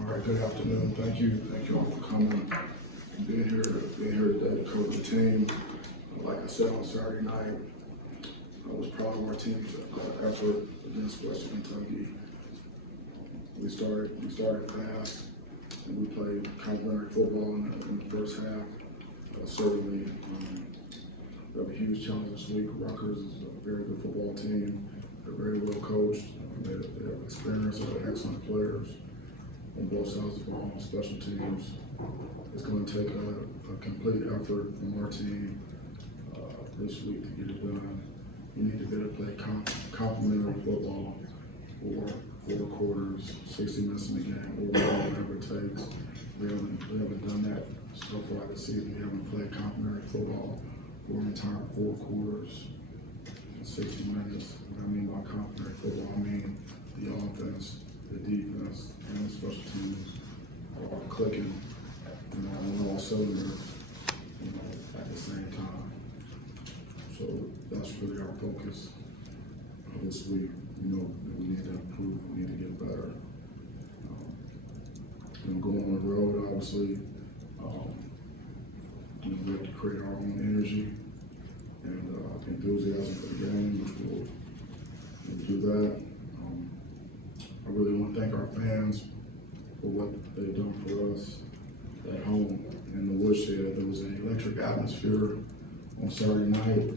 All right, good afternoon. Thank you all for coming, being here today to coach the team. Like I said on Saturday night, I was proud of our team's effort against Western Kentucky. We started fast, and we played complementary football in the first half. Certainly, we have a huge challenge this week. Rutgers is a very good football team. They're very well coached. They have experience. They have excellent players on both sides of the ball, on special teams. It's going to take a complete effort from our team this week to get it done. You need to be able to play complementary football for 4 quarters, 60 minutes in the game, or whatever it takes. We haven't done that so far this season. We haven't played complementary football for an entire 4 quarters, 60 minutes. What I mean by complementary football, I mean the offense, the defense, and the special teams are all clicking, on all cylinders, at the same time. So that's really our focus this week. We need to improve. We need to get better. Going on the road, obviously, we have to create our own energy and enthusiasm for the game, which we'll do that. I really want to thank our fans for what they've done for us at home in the woodshed. There was an electric atmosphere on Saturday night,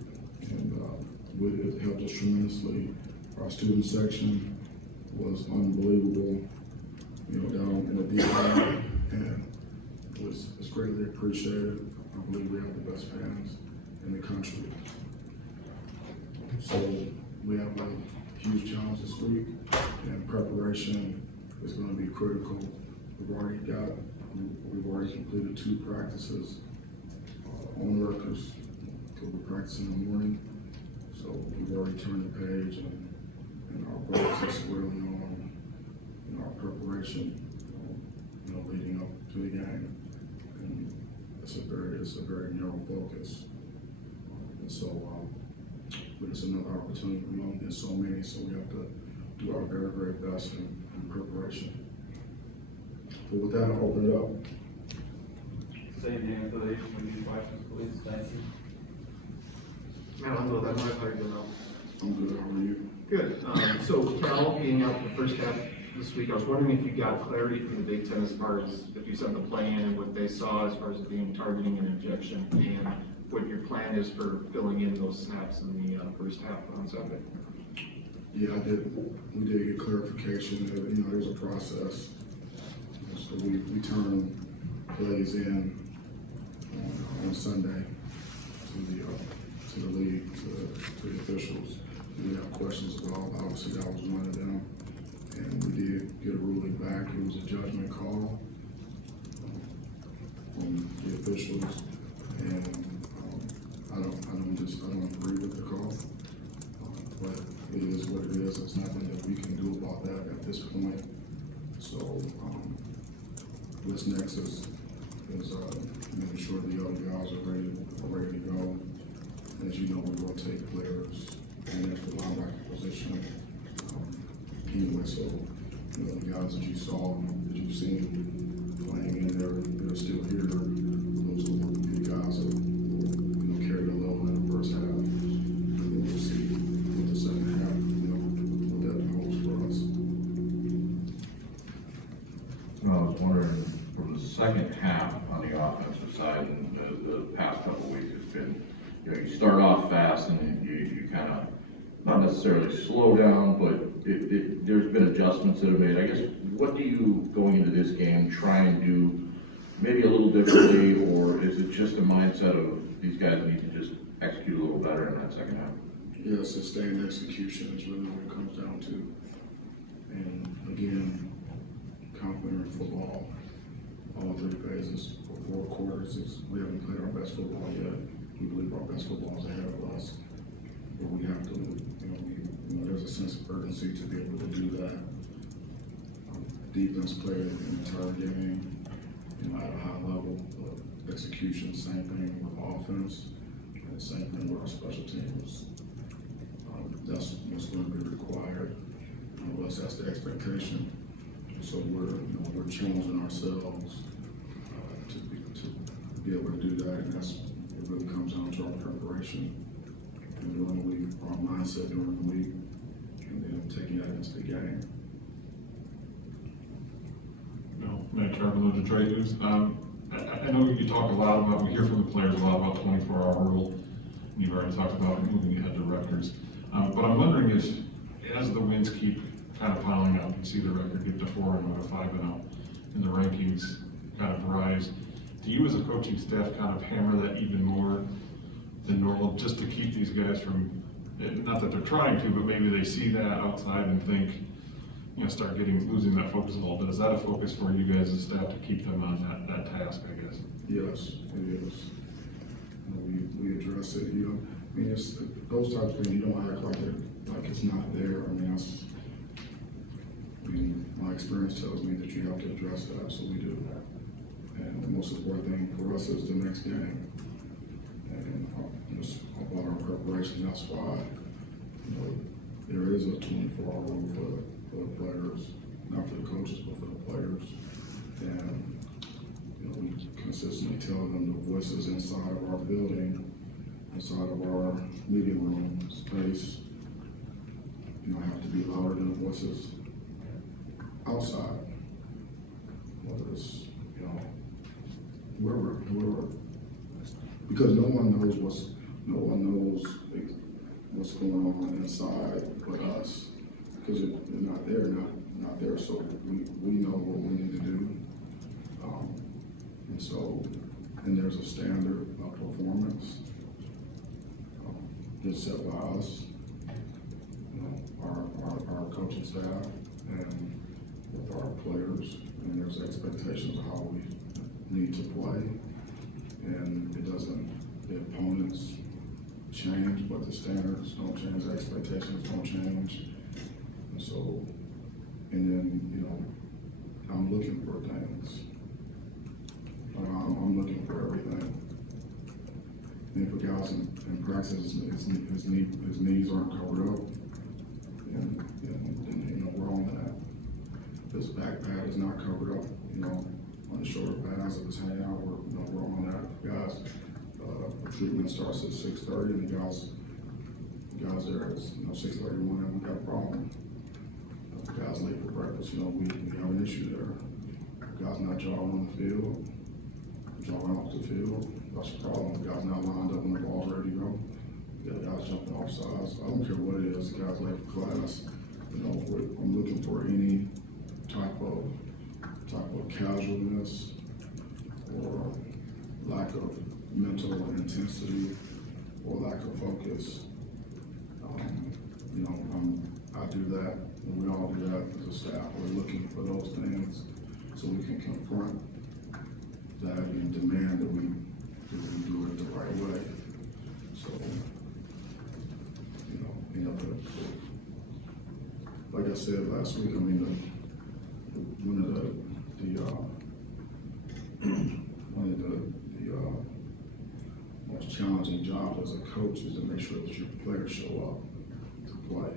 and it helped us tremendously. Our student section was unbelievable, down in the deep end, and it's greatly appreciated. I believe we have the best fans in the country. So we have a huge challenge this week, and preparation is going to be critical. We've already completed 2 practices on Rutgers, because we practice in the morning. So we've already turned the page, and our focus is really on our preparation, leading up to the game. And it's a very narrow focus. And so, but it's another opportunity. We only get so many, so we have to do our very, very best in preparation. But with that, I'll open it up. Same name affiliation with these questions, please. Thank you. Man, I'm good. I'm very good now. I'm good. How are you? Good. So Cal being out the first half this week, I was wondering if you got clarity from the Big Ten as far as if you sent the plan and what they saw as far as it being targeting and injection, and what your plan is for filling in those snaps in the first half on Sunday. Yeah, I did. We did get clarification that there's a process. So we turn plays in on Sunday to the league, to the officials. We have questions about. Obviously, that was one of them, and we did get a ruling back. It was a judgment call from the officials, and I don't agree with the call, but it is what it is. There's nothing that we can do about that at this point. So what's next is making sure the other guys are ready to go. As you know, we rotate players in the linebacker position. Anyway, so the guys that you saw, that you've seen playing in there, they're still here. Those are the guys that will carry the load in the first half. And then we'll see what the second half, what that holds for us. I was wondering, for the second half on the offensive side, and the past couple of weeks, it's been, you start off fast and you kind of, not necessarily slow down, but there's been adjustments that have made. I guess, what do you, going into this game, try and do maybe a little differently, or is it just a mindset of these guys need to just execute a little better in that second half? Yeah, sustained execution is really what it comes down to. And again, complementary football, all 3 phases for 4 quarters. We haven't played our best football yet. We believe our best football is ahead of us. But we have to, there's a sense of urgency to be able to do that. Defense played the entire game, at a high level. Execution, same thing with offense, and same thing with our special teams. That's what's going to be required. That's the expectation. So we're challenging ourselves to be able to do that, and it really comes down to our preparation and during the week, our mindset during the week, and then taking that into the game. Matt Tucker, the Trade News. I know you talk a lot about, we hear from the players a lot about 24-hour rule, and you've already talked about moving ahead to records. But I'm wondering if, as the wins keep kind of piling up, you see the record get to 4-0 to 5-0, and the rankings kind of rise, do you as a coaching staff kind of hammer that even more than normal, just to keep these guys from, not that they're trying to, but maybe they see that outside and think, start losing that focus a little bit? Is that a focus for you guys as staff to keep them on that task, I guess? Yes, it is. We address it, it's those types of things, you don't act like it's not there. My experience tells me that you have to address that, so we do. And the most important thing for us is the next game. And just about our preparation, that's why, there is a 24-hour rule for the players, not for the coaches, but for the players. And, we consistently tell them the voices inside of our building, inside of our meeting room space, have to be louder than the voices outside. Whether it's, whoever, because no one knows what's going on inside but us, because they're not there. So we know what we need to do. And there's a standard of performance that's set by us, our coaching staff, and with our players. And there's expectations of how we need to play. And the opponents change, but the standards don't change, the expectations don't change. And then, I'm looking for things. I'm looking for everything. And for guys in practice, his knees aren't covered up, and we're on that. His back pad is not covered up, on the shoulder pads, if it's hanging out, we're on that. Guys, treatment starts at 6:30, and the guys there at 6:31, and we got a problem. If the guys late for breakfast, we have an issue there. The guys not jogging on the field, jogging off the field, that's a problem. The guys not lined up when the ball's ready to go. The guys jumping off sides. I don't care what it is, the guys late for class. I'm looking for any type of casualness or lack of mental intensity or lack of focus. I do that, and we all do that as a staff. We're looking for those things so we can confront that and demand that we do it the right way. So, like I said last week, one of the most challenging jobs as a coach is to make sure that your players show up to play.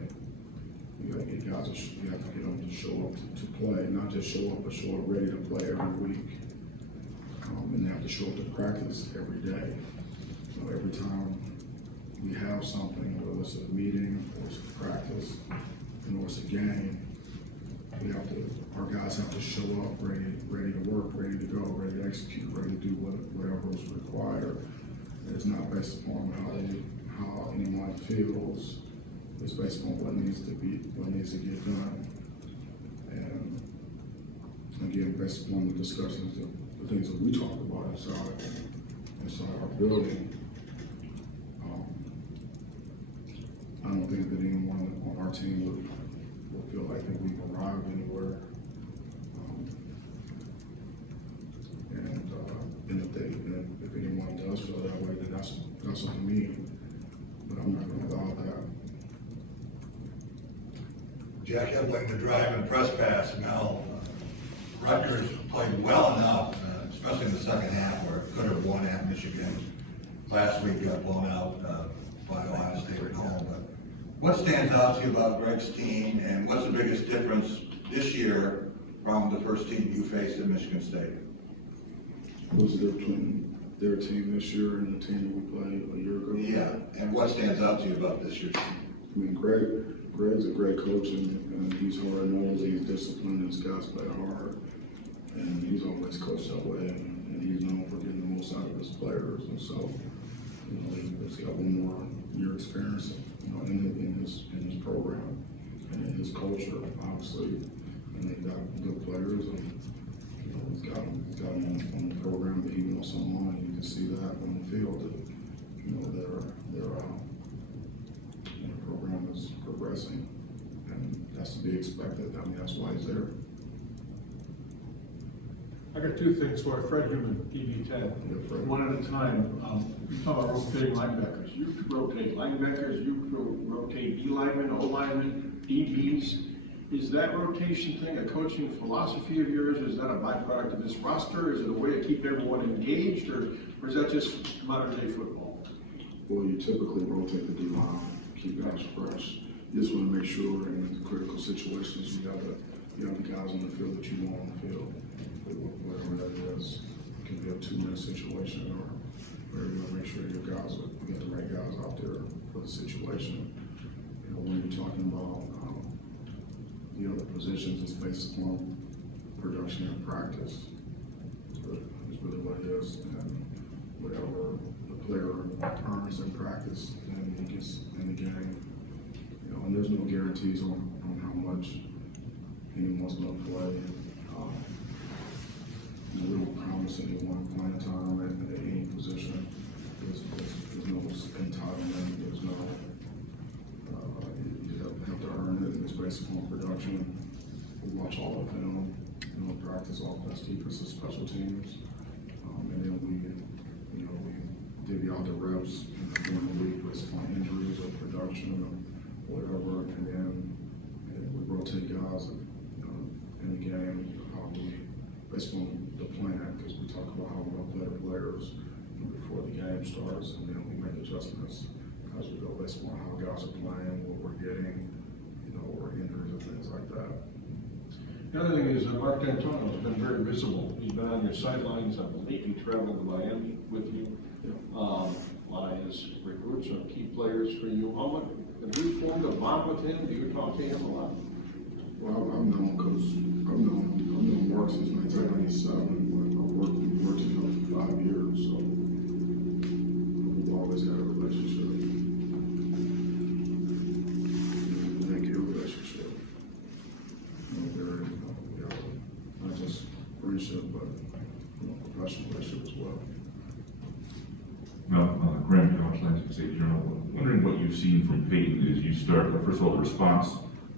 You got to get guys, you have to get them to show up to play, not just show up, but show up ready to play every week. And they have to show up to practice every day. So every time we have something, whether it's a meeting or it's a practice, or it's a game, our guys have to show up ready to work, ready to go, ready to execute, ready to do whatever is required. It's not based upon how anyone feels. It's based on what needs to get done. And again, based upon the discussions, the things that we talk about inside our building, I don't think that anyone on our team would feel like that we've arrived anywhere. And if anyone does feel that way, then that's on me. But I'm not going to allow that. Jack Edwin, the drive and press pass. Mel, Rutgers played well enough, especially in the second half, where it could have won at Michigan. Last week got blown out by Ohio State at home. But what stands out to you about Greg's team, and what's the biggest difference this year from the first team you faced at Michigan State? What was the difference between their team this year and the team that we played a year ago? Yeah, and what stands out to you about this year's team? I mean, Greg's a great coach, and he's hard-nosed, he's disciplined, his guys play hard, and he's always coached that way, and he's known for getting the most out of his players, and so, you know, he's got one more year experience, you know, in his program, and in his culture, obviously, and they've got good players, and, you know, he's got them on the program that he wants them on, and you can see that on the field, that, you know, their program is progressing, and that's to be expected. I mean, that's why he's there. I got two things for you. Fred Human, PB10. Yeah, Fred. One at a time. You talk about rotating linebackers. You could rotate linebackers, you could rotate D linemen, O linemen, DBs. Is that rotation thing a coaching philosophy of yours? Is that a byproduct of this roster? Is it a way to keep everyone engaged, or is that just modern day football? Well, you typically rotate the D-line, keep guys fresh. You just want to make sure in critical situations you have the guys on the field that you want on the field. Whatever that is, it can be a 2-minute situation, or you want to make sure you got the right guys out there for the situation. You know, when you're talking about the other positions, it's based upon production and practice. It's really what it is, and whatever the player earns in practice, and he gets in the game. You know, and there's no guarantees on how much anyone's going to play. We don't promise anyone playing time at any position. There's no entitlement. There's no, you have to earn it. It's based upon production. We watch all of film, you know, practice offense, defense, and special teams. And then we divvy out the reps during the week based upon injuries or production or whatever. And then we rotate guys, in the game, based on the plan, because we talk about how we're going to play the players before the game starts, and then we make adjustments as we go based on how guys are playing, what we're getting, or injuries and things like that. The other thing is that Mark D'Antoni has been very visible. He's been on your sidelines. I believe he traveled to Miami with you. A lot of his recruits are key players for you. Have you formed a bond with him? Do you talk to him a lot? Well, I've known Mark since 1997. We've worked together for 5 years, so we've always had a relationship. Thank you, relationship. Not just friendship, but professional relationship as well. Well, Graham Jones, Lansing State Journal. Wondering what you've seen from Peyton as you start, first of all, the response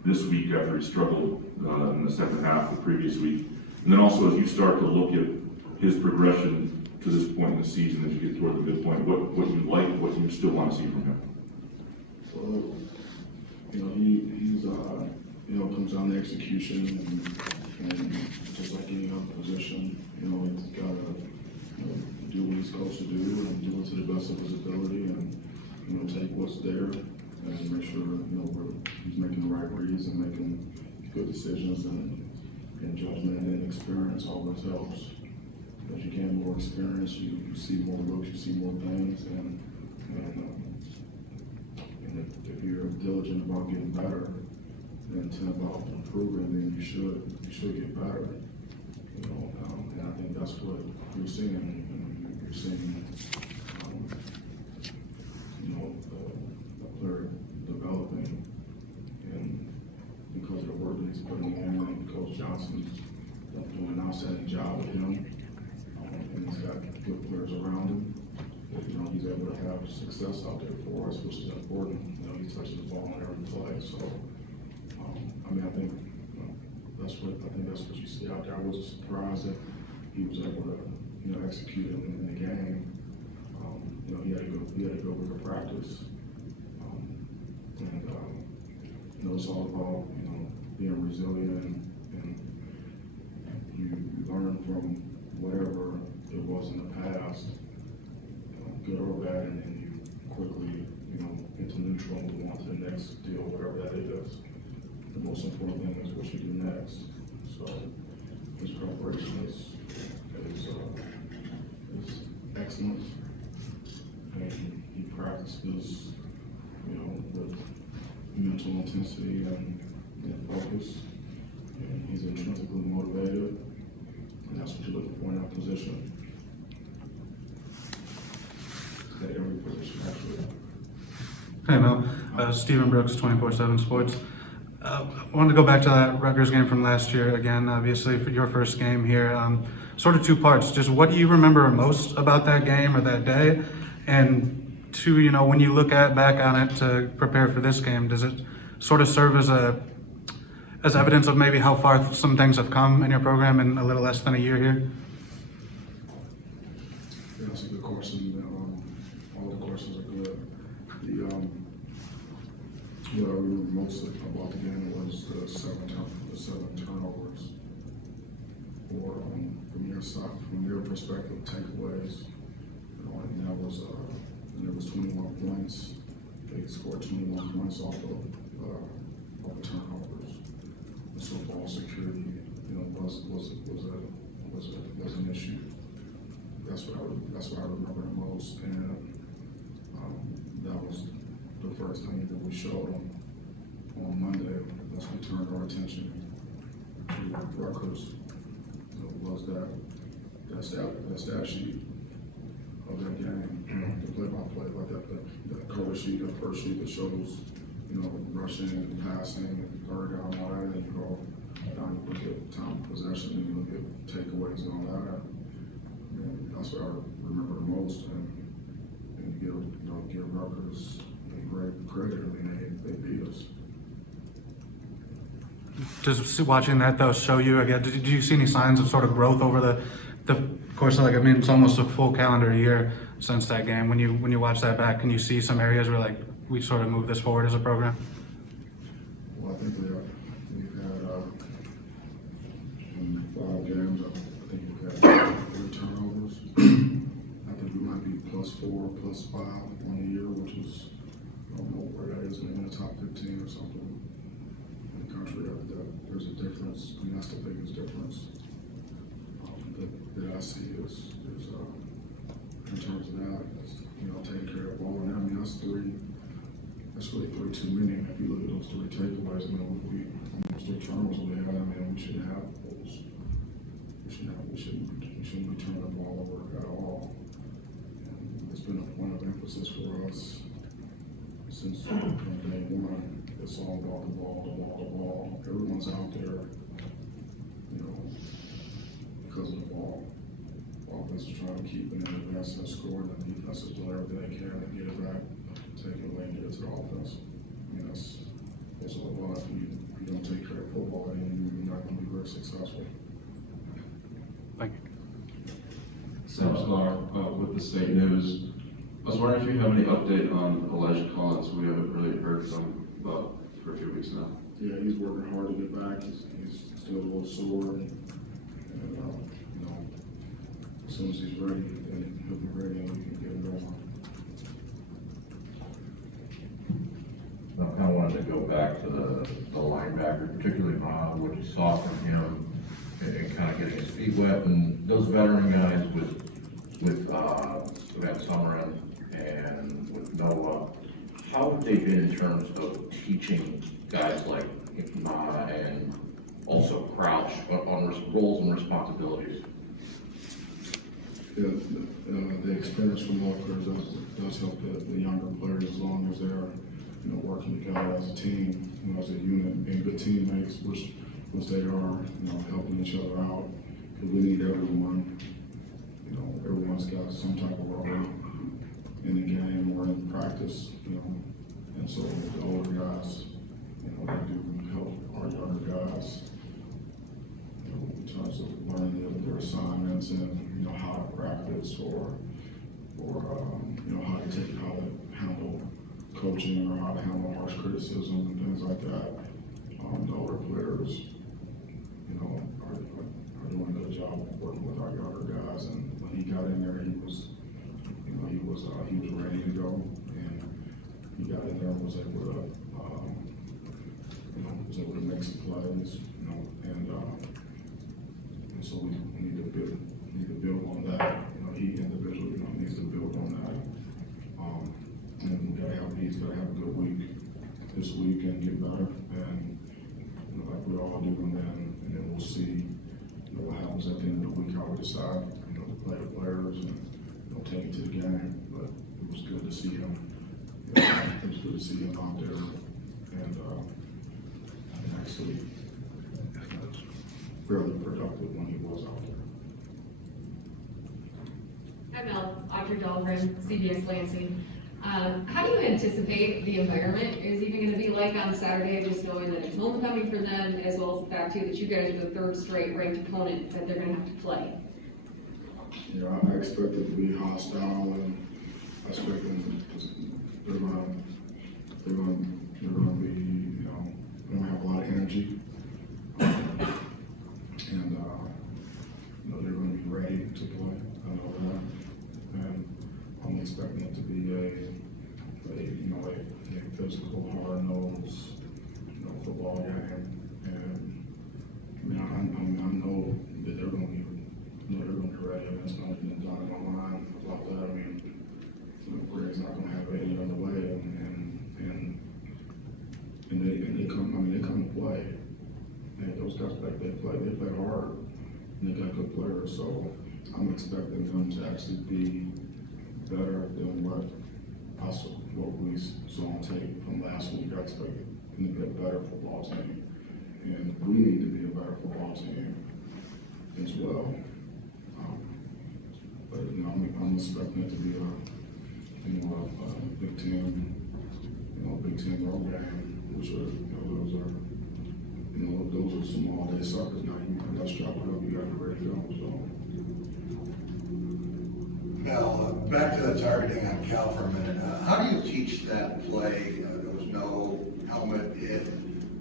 this week after he struggled in the second half the previous week, and then also as you start to look at his progression to this point in the season, as you get toward the midpoint, what you like, what you still want to see from him? Well, he's comes down to execution, and just like any other position, he's got to do what he's supposed to do and do it to the best of his ability, and take what's there and make sure he's making the right reads and making good decisions, and judgment and experience always helps. As you gain more experience, you see more looks, you see more things, and if you're diligent about getting better and intent about improving, then you should get better. And I think that's what you're seeing. You're seeing a player developing, and because of the work that he's putting in, and Coach Johnson's doing an outstanding job with him, and he's got good players around him. He's able to have success out there for us, which is important. He touches the ball on every play. So, I think that's what you see out there. I wasn't surprised that he was able to, execute in the game. He had to go with the practice, and it's all about being resilient, and you learn from whatever it was in the past, good or bad, and then you quickly into neutral and move on to the next deal, whatever that is. The most important thing is what you do next. So intensity and focus. And he's intrinsically motivated, and that's what you're looking for in that position. At every position, actually. Hey Mel, Stephen Brooks, 24/7 Sports. I wanted to go back to that Rutgers game from last year again, obviously for your first game here. Sort of two parts, just what do you remember most about that game or that day? And two, you know, when you look back on it to prepare for this game, does it sort of serve as evidence of maybe how far some things have come in your program in a little less than a year here? Yeah, that's a good question. All the questions are good. What I remember most about the game was the seven turnovers. Or from your perspective, takeaways. And that was there was 21 points. They scored 21 points off of turnovers. And so ball security, was an issue. That's what I remember the most, and that was the first thing that we showed them on Monday. That's we turned our attention to Rutgers. Was that stat sheet of that game, the play-by-play, like that cover sheet, that first sheet that shows, rushing and passing and third down and all that, and you go down and look at time of possession and you look at takeaways and all that. And that's what I remember the most, and give Rutgers a great credit. I mean, they beat us. Just watching that though show you again, did you see any signs of sort of growth over the course of it's almost a full calendar year since that game. When you watch that back, can you see some areas where we sort of move this forward as a program? Well, I think we've had in 5 games, I think we've had 3 turnovers. I think we might be +4, +5 on the year, which is, I don't know where that is, maybe in the top 15 or something in the country. There's a difference. I mean, that's the biggest difference that I see is in terms of that, taking care of the ball. And I mean, that's really 3 too many. If you look at those 3 takeaways, those 3 turnovers we had, we shouldn't have those. We shouldn't be turning the ball over at all. And it's been a point of emphasis for us since from day one. It's all about the ball. Everyone's out there, because of the ball. Offense is trying to keep it in advance and score, and the defense is doing everything they can to get it back, take it away, and get it to the offense. That's all about. If you don't take care of football, then you're not going to be very successful. Thank you. Sam Scar, with the State News. I was wondering if you have any update on Elijah Collins. We haven't really heard from him for a few weeks now. Yeah, he's working hard to get back. He's still a little sore, and as soon as he's ready, then he'll be ready, and we can get him going. I kind of wanted to go back to the linebacker, particularly what you saw from him, and kind of getting his feet wet, and those veteran guys with Van Summerin and with Noah, how have they been in terms of teaching guys like Ma and also Crouch on roles and responsibilities? The experience from all players does help the younger players as long as they're working together as a team, as a unit, being good teammates, which they are, helping each other out. Because we need everyone. Everyone's got some type of role in the game or in practice, and so the older guys, they do help our younger guys, in terms of learning their assignments and how to practice or how to handle coaching or how to handle harsh criticism and things like that. The older players, are doing a good job of working with our younger guys. And when he got in there, he was ready to go, and he got in there and was able to make some plays, and so we need to build on that. He individually, needs to build on that. And he's got to have a good week this week and get better, and, you know, like we all do, and then we'll see, you know, what happens at the end of the week, how we decide, you know, to play the players and, you know, take it to the game. But it was good to see him. It was good to see him out there, and actually fairly productive when he was out there. Hi Mel, Audrey Dahlgren, CBS Lansing. How do you anticipate the environment is even going to be like on Saturday, just knowing that it's homecoming for them, as well as the fact too that you guys are the third straight ranked opponent that they're going to have to play? You know, I expect it to be hostile, and I expect them they're gonna be, you know, they're gonna have a lot of energy, and you know, they're gonna be ready to play. I know that, and I'm expecting it to be a physical, hard-nosed, you know, football game. And I mean, I know that they're gonna be, you know, they're gonna be ready. And that's not even thought in my mind about that. I mean, you know, Greg's not gonna have any other way, and they come. I mean, they come to play. And those guys they play hard, and they got good players. So I'm expecting them to actually be better than what we saw on tape from last week. I expect them to be a better football team, and we need to be a better football team as well. But you know, I'm expecting it to be a Big Ten road game, which are, those are some all-day suckers. Now you got to strap it up, you got to be ready to go. So. Mel, back to the targeting on Cal for a minute. How do you teach that play? There was no helmet hit.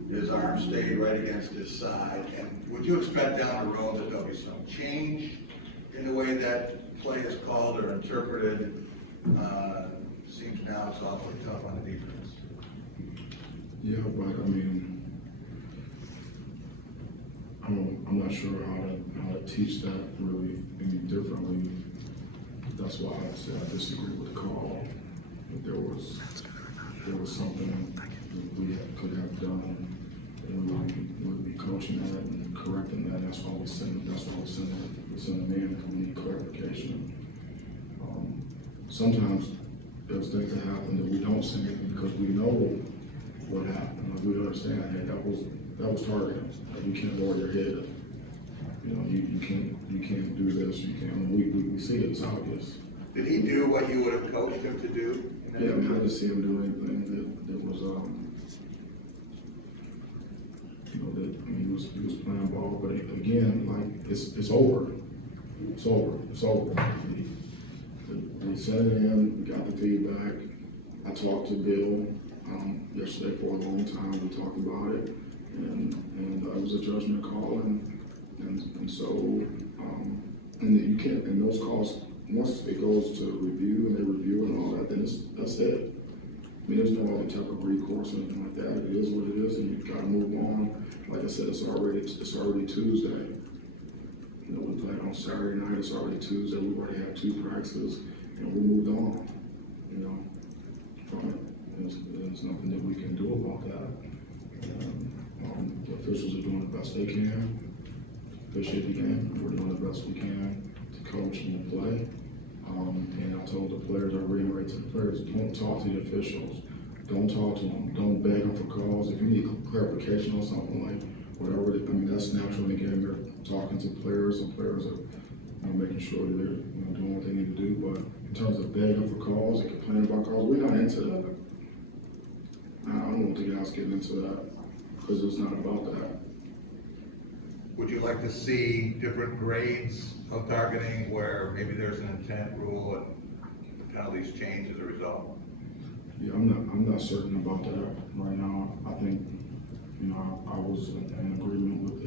His arm stayed right against his side. And would you expect down the road that there'll be some change in the way that play is called or interpreted? Seems now it's awfully tough on the defense. Yeah, but I mean, I'm not sure how to teach that really any differently. That's why I said I disagree with the call. If there was something that we could have done, and we would be coaching that and correcting that. That's why we send them in, because we need clarification. Sometimes there's things that happen that we don't send it because we know what happened. Like, we understand, hey, that was targeting. Like, you can't lower your head. You know, you can't do this. You can't. We see it's obvious. Did he do what you would have coached him to do? Yeah, I mean, I didn't see him do anything that was he was playing ball. But again, like it's over. It's over. We sent it in. We got the feedback. I talked to Bill yesterday for a long time. We talked about it, and it was a judgment call, and so and you can't. And those calls, once it goes to review and they review and all that, then that's it. I mean, there's no other type of recourse or anything like that. It is what it is, and you've got to move on. Like I said, it's already Tuesday. You know, we played on Saturday night. It's already Tuesday. We've already had 2 practices, and we moved on. You know, from it. There's nothing that we can do about that. The officials are doing the best they can. Officiate the game. We're doing the best we can to coach and to play. And I told the players, I reiterated to the players, don't talk to the officials. Don't talk to them. Don't beg them for calls. If you need clarification on something, like whatever, I mean, that's natural in the game. They're talking to players, and players are making sure that they're doing what they need to do. But in terms of begging for calls and complaining about calls, we're not into that. I don't want the guys getting into that, because it's not about that. Would you like to see different grades of targeting where maybe there's an intent rule and the penalties change as a result? Yeah, I'm not certain about that right now. I think, I was in agreement with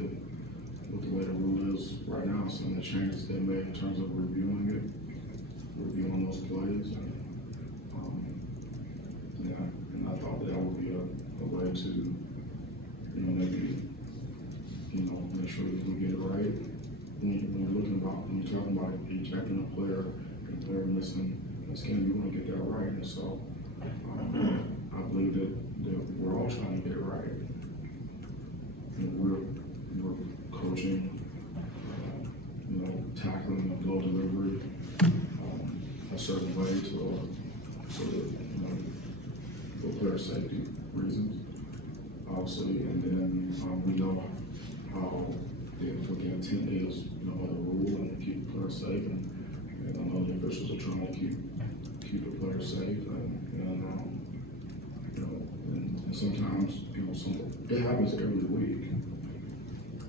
the way the rule is right now. Some of the changes they made in terms of reviewing those plays, and I thought that would be a way to, maybe, make sure that we get it right. When you're talking about ejecting a player and a player missing this game, you want to get that right. And so I believe that that we're all trying to get right. And we're coaching, tackling a blow delivery a certain way so that, for player safety reasons, obviously, and then we know how the intent is, by the rule and keep the players safe, and I know the officials are trying to keep the players safe, and sometimes, it happens every week,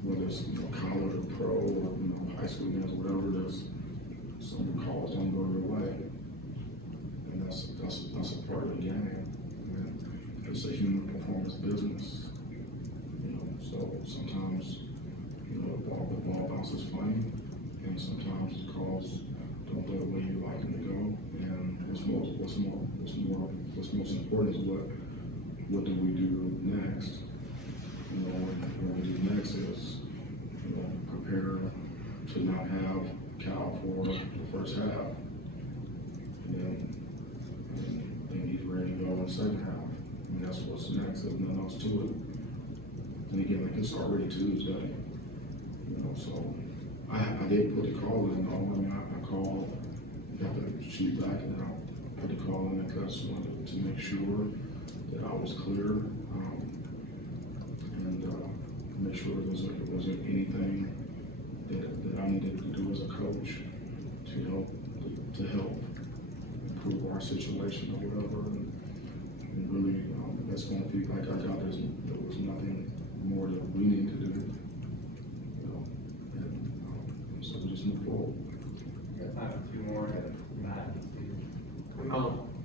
whether it's, college or pro or, high school games or whatever, there's some calls don't go your way. And that's a part of the game. And it's a human performance business. So sometimes, the ball bounces funny, and sometimes the calls don't go the way you like them to go. And what's most important is what do we do next? What we do next is, prepare to not have Cal for the first half. And then he's ready to go in the second half. And that's what's next, there's nothing else to it. And again, like it's already Tuesday, so I did put the call in, I called, got the sheet back, and then I put the call in because I wanted to make sure that I was clear, and make sure there wasn't anything that I needed to do as a coach to help improve our situation or whatever. And really, that's one feedback I got. There was nothing more that we need to do, and so we just move forward. We got time for 2 more, Matt and Steve. I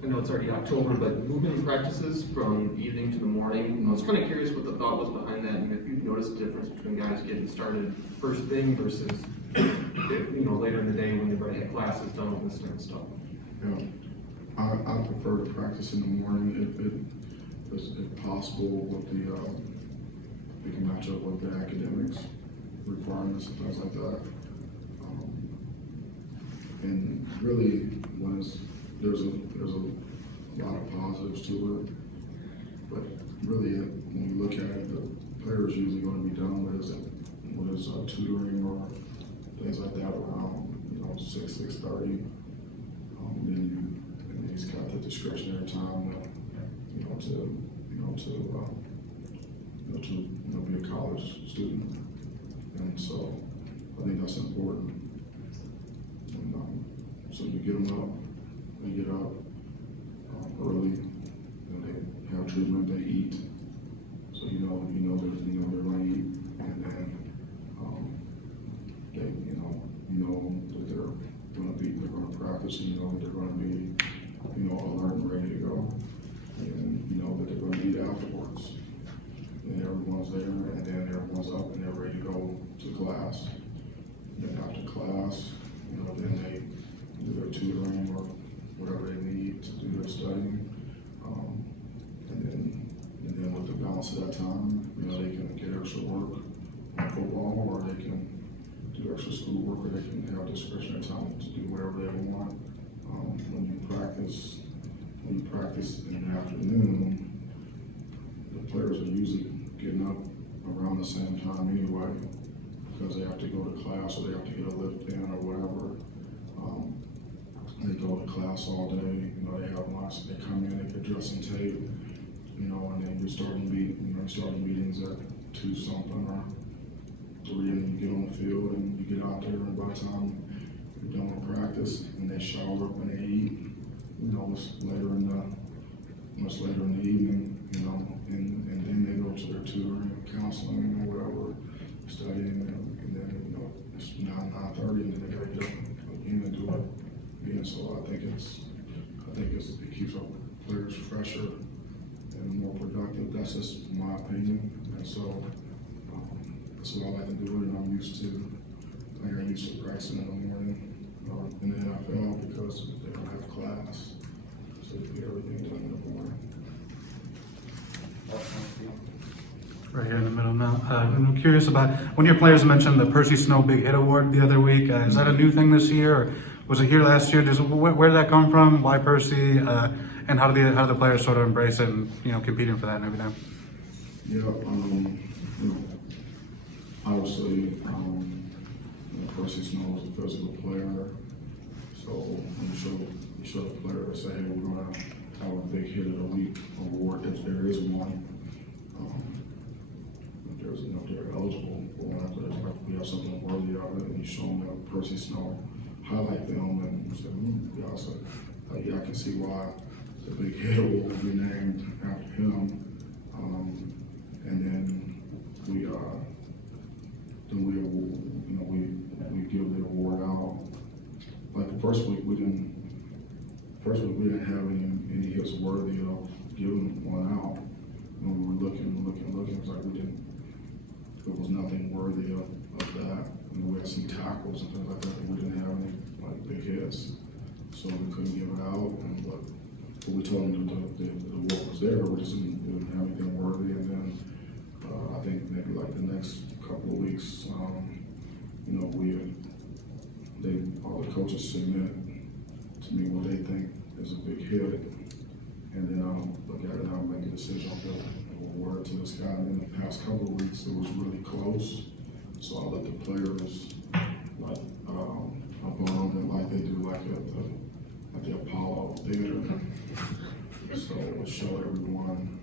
know it's already October, but moving practices from evening to the morning, I was kind of curious what the thought was behind that, and if you've noticed a difference between guys getting started first thing versus, later in the day when they've already had classes done with this kind of stuff. Yeah, I prefer to practice in the morning if possible with we can match up with the academics requirements and things like that. And really, there's a lot of positives to it, but really, when you look at it, the players usually going to be done with is tutoring or things like that around 6:30. And he's got the discretionary time to be a college student, and so I think that's important. And so you get them up, they get up early, and they have treatment, they eat, so they're going to eat, and then that they're going to practice, and that they're going to be alert and ready to go, and that they're going to eat afterwards. And everyone's there, and then everyone's up, and they're ready to go to class. And then after class, then they do their tutoring or whatever they need to do their studying. And then with the balance of that time, they can get extra work on football, or they can do extra schoolwork, or they can have discretionary time to do whatever they want. When you practice in the afternoon, the players are usually getting up around the same time anyway, because they have to go to class or they have to get a lift in or whatever. They go to class all day, they have lunch, they come in, they get dressed and tape, and then you're starting meetings at 2 something or 3, and then you get on the field and you get out there, and by the time you're done with practice and they shower up and they eat, much later in the evening, and then they go to their tutoring, counseling, or whatever, studying, and then, it's 9:30, and then they gotta get up again and do it. And so I think it keeps our players fresher and more productive. That's just my opinion. And so that's what I like to do, and I'm used to practicing in the morning in the NFL because they don't have class, so you get everything done in the morning. Right here in the middle now. I'm curious about, one of your players mentioned the Percy Snow Big Hit Award the other week. Is that a new thing this year, or was it here last year? Where did that come from? Why Percy? and how do the players sort of embrace it and, you know, competing for that and everything? Yeah, you know, obviously, you know, Percy Snow is a physical player, so you show the player, say, hey, we're gonna have a big hit of the week award if there is one. If there's, you know, if they're eligible for one, if there's, like, we have something worthy of it, and you show them that Percy Snow highlight film, and you say, yeah, so, yeah, I can see why the big hit award will be named after him. And then we give the award out. Like the first week we didn't have any hits worthy of giving one out. When we were looking, it was like there was nothing worthy of that. And we had some tackles and things like that, but we didn't have any like big hits, so we couldn't give it out. But we told them that the award was there, we just didn't have anything worthy. And then I think maybe like the next couple of weeks, you know, all the coaches submit to me what they think is a big hit, and then I'll look at it and I'll make a decision on the award to this guy. And in the past couple of weeks, it was really close, so I'll let the players like above it like they do like at the Apollo Theater. So we'll show everyone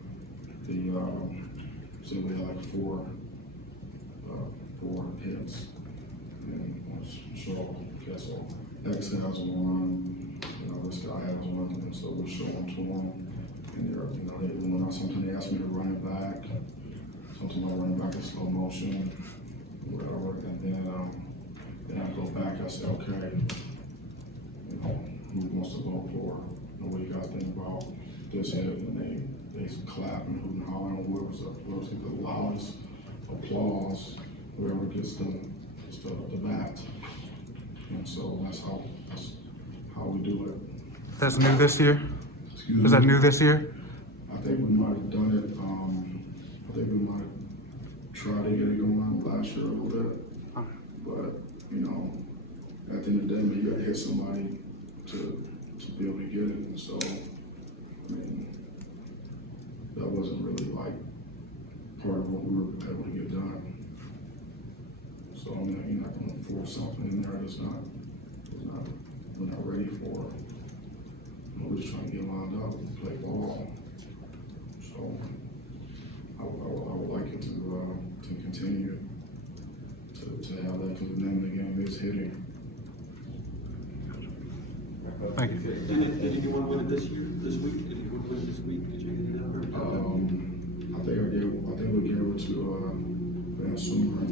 so we had like four hits, and we'll show, okay, so X has one, you know, this guy has one, and so we'll show them to them, and they're, you know, sometimes they ask me to run it back, sometimes I run it back in slow motion, whatever, and then I go back, I say, okay, you know, who wants to vote for, you know, what do you guys think about this hit, and they clap and hoot and holler, and whoever's the loudest applause, whoever gets the bat. And so that's how we do it. That's new this year? Excuse Is that me? new this year? I think we might have done it, I think we might have tried to get it going last year a little bit. But, you know, at the end of the day, man, you gotta hit somebody to be able to get it. And so, I mean, that wasn't really like part of what we were able to get done. So I mean, you're not gonna force something in there that's we're not ready for. You know, we're just trying to get lined up and play ball. So I would like it to continue to have that, because the name of the game is hitting. Thank you. Did anyone win it this week? Did anyone win it this week? Did you get it out? I think we gave it to Van Sumeren.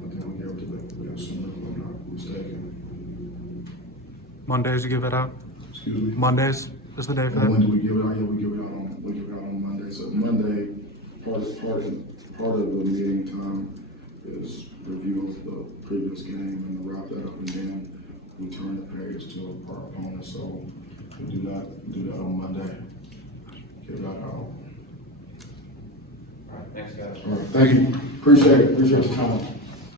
I think we gave it to Van Sumeren, if I'm not mistaken. Mondays you give it out? Excuse me? Mondays is the day for And when that? do we give it out? Yeah, we give it out on Monday. So Monday, part of the meeting time is review of the previous game and wrap that up, and then we turn the page to our opponent. So we do that on Monday. Give that out. All right, thanks, guys. All right, thank you. Appreciate your time.